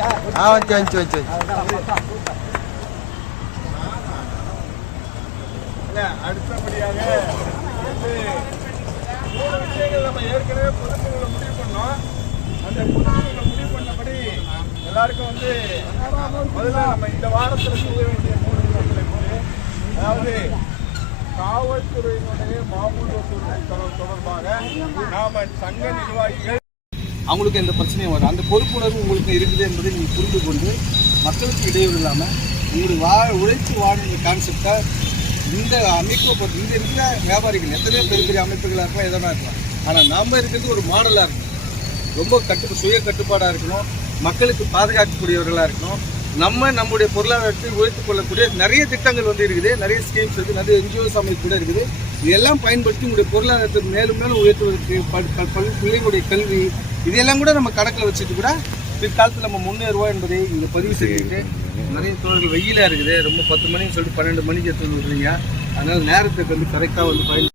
ஆ வந்துச்சு வந்துச்சு வந்துச்சு இல்ல, அடுத்தபடியாக வந்து மூணு விஷயங்கள் நம்ம ஏற்கனவே பொதுக்குழுல முடிவு பண்ணோம் அந்த பொதுக்குழுல முடிவு பண்ணபடி எல்லாருக்கும் வந்து முதல்ல நம்ம இந்த வாரத்தில் செய்ய வேண்டிய மூணு விஷயங்களை வந்து அதாவது காவல்துறையினுடைய மாமூல் வசூல் தொடர் தொடர்பாக நாம் சங்க நிர்வாகிகள் அவங்களுக்கு எந்த பிரச்சனையும் வரும் அந்த பொறுப்புணர்வு உங்களுக்கு இருக்குது என்பதை நீங்கள் புரிந்து கொண்டு மக்களுக்கு இடையூறு இல்லாமல் உங்களுக்கு வா உழைத்து வாழும் கான்செப்டை இந்த அமைப்பை பொறுத்து இந்த இருக்கிற வியாபாரிகள் எத்தனையோ பெரிய பெரிய அமைப்புகளாக இருக்கலாம் எதனா இருக்கலாம். ஆனால் நாம் இருக்கிறது ஒரு மாடலாக இருக்கணும். ரொம்ப கட்டு சுய கட்டுப்பாடாக இருக்கணும். மக்களுக்கு பாதுகாக்கக்கூடியவர்களாக இருக்கணும். நம்ம நம்முடைய பொருளாதாரத்தை உயர்த்து கொள்ளக்கூடிய நிறைய திட்டங்கள் வந்து இருக்குது. நிறைய ஸ்கீம்ஸ் இருக்குது. நிறைய என்ஜிஓஸ் அமைப்பு கூட இருக்குது. இதெல்லாம் பயன்படுத்தி உங்களுடைய பொருளாதாரத்தை மேலும் மேலும் உயர்த்துவதற்கு பிள்ளைகளுடைய கல்வி இதெல்லாம் கூட நம்ம கணக்கில் வச்சுட்டு கூட பிற்காலத்தில் நம்ம முன்னேறுவோம் என்பதை இங்கே பதிவு செஞ்சுட்டு நிறைய தோழர்கள் வெயிலாக இருக்குது. ரொம்ப பத்து மணின்னு சொல்லிட்டு பன்னெண்டு மணிக்கு எடுத்து விடுறீங்க அதனால் நேரத்துக்கு வந்து கரெக்டாக வந்து பயன்